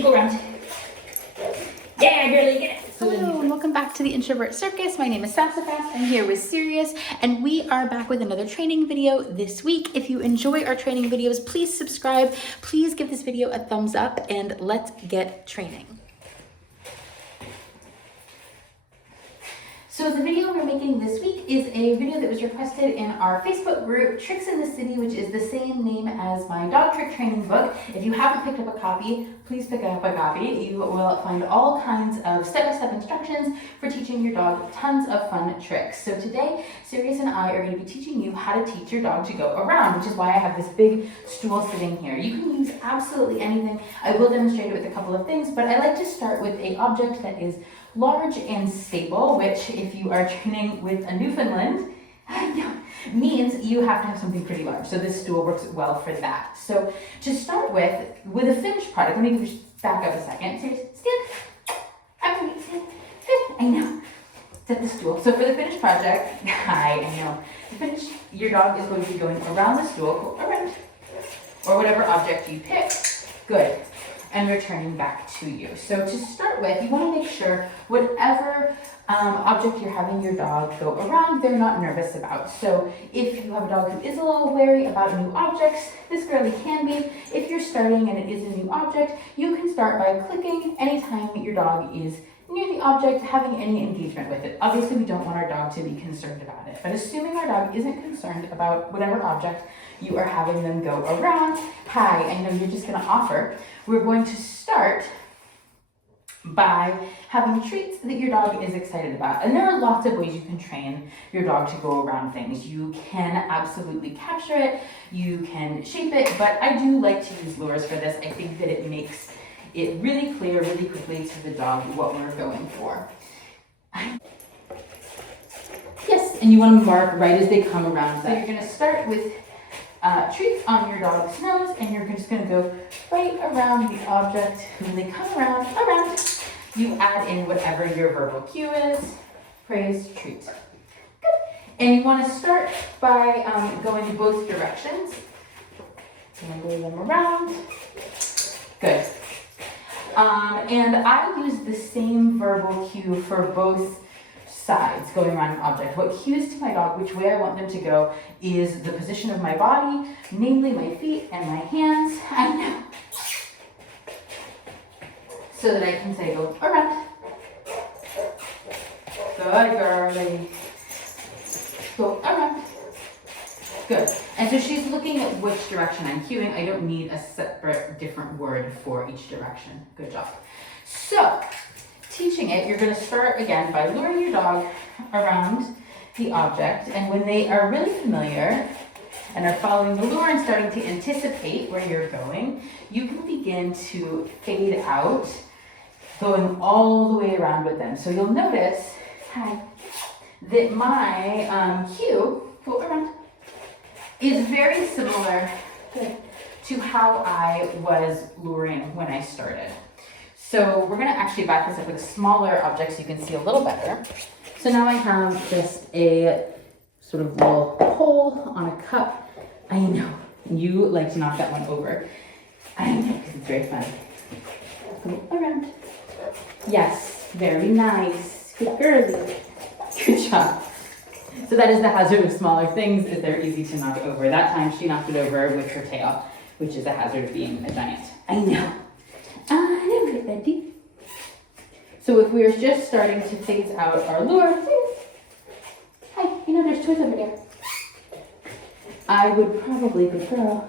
and go around. Yeah, girly, get it. Hello and welcome back to the Introvert Circus. My name is Sassafras. I'm here with Sirius and we are back with another training video this week. If you enjoy our training videos, please subscribe. Please give this video a thumbs up and let's get training. So the video we're making this week is a video that was requested in our Facebook group, Tricks in the City, which is the same name as my dog trick training book. If you haven't picked up a copy, please pick up a copy. You will find all kinds of step-by-step instructions for teaching your dog tons of fun tricks. So today, Sirius and I are going to be teaching you how to teach your dog to go around, which is why I have this big stool sitting here. You can use absolutely anything. I will demonstrate it with a couple of things, but I like to start with an object that is large and stable, which if you are training with a Newfoundland, means you have to have something pretty large. So this stool works well for that. So to start with a finished product, let me just back up a second. Stand. After me, stand. Good. I know. Set the stool. So for the finished project, I know. To finish, your dog is going to be going around the stool, go around, or whatever object you pick. Good. And returning back to you. So to start with, you want to make sure whatever object you're having your dog go around, they're not nervous about. So if you have a dog who is a little wary about new objects, this really can be. If you're starting and it is a new object, you can start by clicking anytime your dog is near the object, having any engagement with it. Obviously, we don't want our dog to be concerned about it, but assuming our dog isn't concerned about whatever object you are having them go around, hi, I know you're just gonna offer. We're going to start by having treats that your dog is excited about. And there are lots of ways you can train your dog to go around things. You can absolutely capture it, you can shape it, but I do like to use lures for this. I think that it makes it really clear really quickly to the dog what we're going for. Yes, and you want to mark right as they come around. So you're going to start with treats on your dog's nose, and you're just going to go right around the object. When they come around, you add in whatever your verbal cue is. Praise, treat. Good. And you want to start by going both directions. And move them around. Good. And I use the same verbal cue for both sides going around an object. What cues to my dog which way I want them to go is the position of my body, namely my feet and my hands. I know. So that I can say go around. Good girlie. Go around. Good. And so she's looking at which direction I'm cueing. I don't need a separate different word for each direction. Good job. So, teaching it, you're going to start again by luring your dog around the object. And when they are really familiar and are following the lure and starting to anticipate where you're going, you can begin to fade out, going all the way around with them. So you'll notice that my cue, go around, is very similar to how I was luring when I started. So we're gonna actually back this up with a smaller object so you can see a little better. So now I have just a sort of little hole on a cup. I know, you like to knock that one over. I know, because it's very fun. Go around. Yes, very nice. Good girlie. Good job. So that is the hazard of smaller things, is they're easy to knock over. That time she knocked it over with her tail, which is a hazard of being a giant. I know. I know, Betty. So if we're just starting to phase out our lure, hi, you know there's toys over there. I would probably, good girl,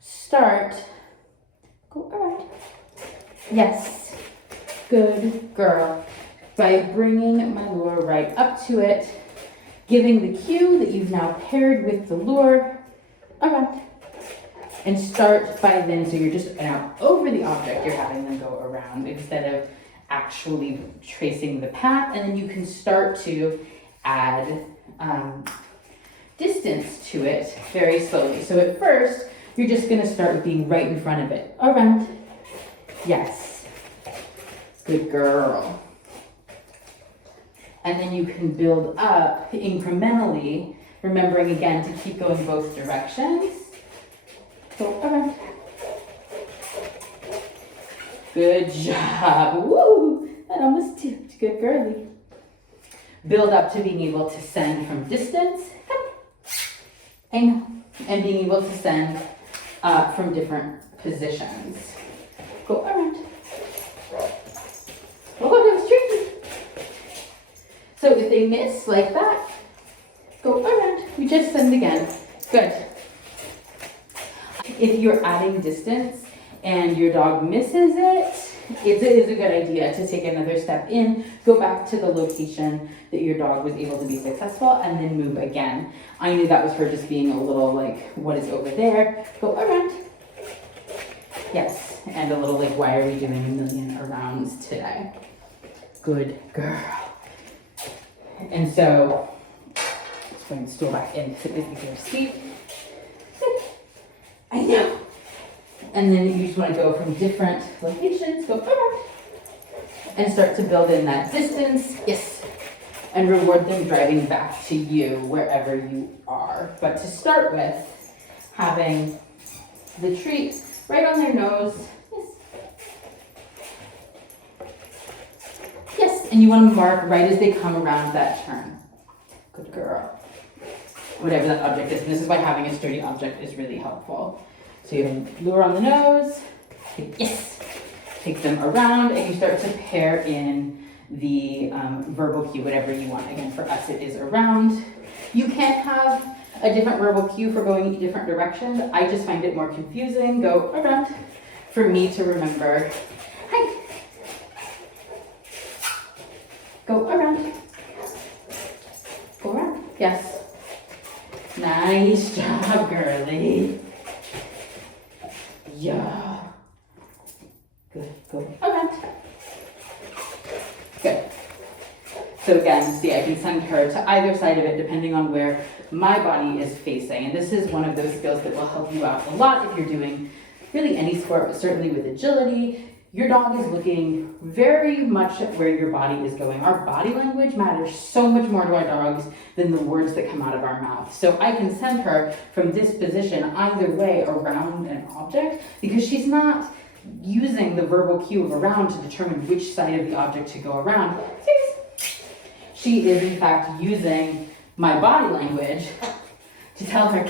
start, go around. Yes, good girl. By bringing my lure right up to it, giving the cue that you've now paired with the lure, around. And start by then, so you're just now over the object, you're having them go around instead of actually tracing the path. And then you can start to add distance to it very slowly. So at first, you're just gonna start with being right in front of it. Around. Yes. Good girl. And then you can build up incrementally, remembering again to keep going both directions. Go around. Good job. Woo! That almost tipped. Good girly. Build up to being able to send from distance. And being able to send from different positions. Go around. Oh, that was tricky. So if they miss like that, go around. You just send again. Good. If you're adding distance and your dog misses it, it is a good idea to take another step in, go back to the location that your dog was able to be successful, and then move again. I knew that was her just being a little like, what is over there? Go around. Yes, and a little like, why are we doing a million arounds today? Good girl. And so, let's bring the stool back in so it's easier to see. I know. And then you just want to go from different locations, go around, and start to build in that distance. Yes. And reward them driving back to you wherever you are. But to start with, having the treat right on their nose. Yes. Yes, and you want to mark right as they come around that turn. Good girl. Whatever that object is. And this is why having a sturdy object is really helpful. So you have lure on the nose. Yes. Take them around, and you start to pair in the verbal cue, whatever you want. Again, for us, it is around. You can have a different verbal cue for going in different directions. I just find it more confusing. Go around. For me to remember, hi. Go around. Go around. Yes. Nice job, girly. Yeah. Good. Go around. Good. So again, see, I can send her to either side of it depending on where my body is facing. And this is one of those skills that will help you out a lot if you're doing really any sport, but certainly with agility. Your dog is looking very much at where your body is going. Our body language matters so much more to our dogs than the words that come out of our mouth. So I can send her from this position either way around an object because she's not using the verbal cue of around to determine which side of the object to go around. She is in fact using my body language to tell her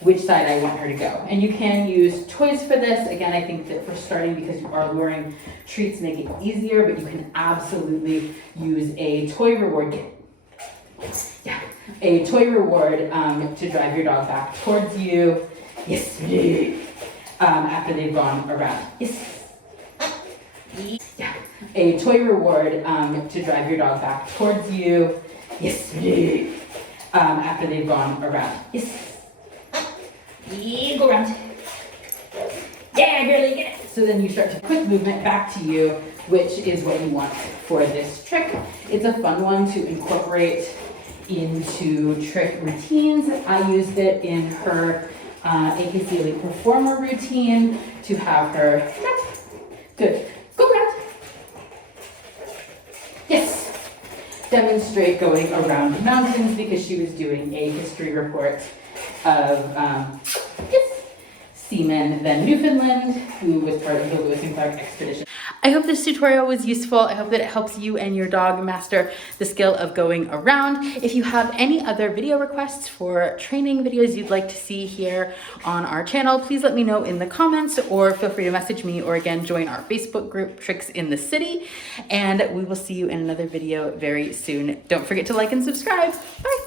which side I want her to go. And you can use toys for this. Again, I think that for starting, because you are luring, treats make it easier, but you can absolutely use a toy reward. Yeah, a toy reward to drive your dog back towards you. Yes, after they've gone around. Yes. Yeah, a toy reward to drive your dog back towards you. Yes, after they've gone around. Yes. Go around. Yeah, girly, get it. So then you start to quick movement back to you, which is what you want for this trick. It's a fun one to incorporate into trick routines. I used it in her AKC Elite Performer routine to have her. Good. Go around. Yes. Demonstrate going around mountains because she was doing a history report of seaman then Newfoundland, who was part of the Lewis and Clark expedition. I hope this tutorial was useful. I hope that it helps you and your dog master the skill of going around. If you have any other video requests for training videos you'd like to see here on our channel, please let me know in the comments or feel free to message me or again, join our Facebook group, Tricks in the City. And we will see you in another video very soon. Don't forget to like and subscribe. Bye.